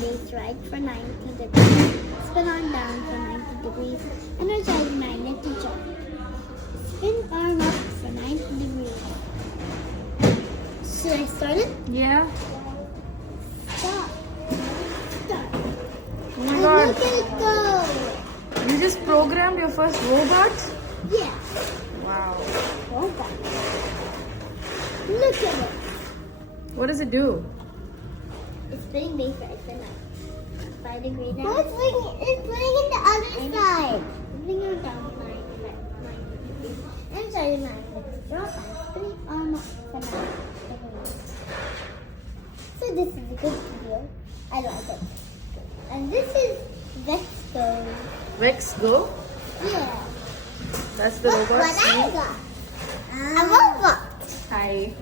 base right for 90 degrees. Spin arm down for 90 degrees. Energize magnet to jump. Spin arm up for 90 degrees. Should I start it? Yeah. Stop. Start. Oh my And god. look at it go. You just programmed your first robot? Yeah. Wow. Robot. Look at it. What does it do? It's spinning base right for 5 degrees now. It's putting in the other side. Bring it down 9 degrees. And sorry, magnet. Drop and spinning arm up for 9 degrees. So this is a good video. I like it. And this is Vexco. Vex Go? Yeah. That's the Look robot. what I got. A robot. Hi.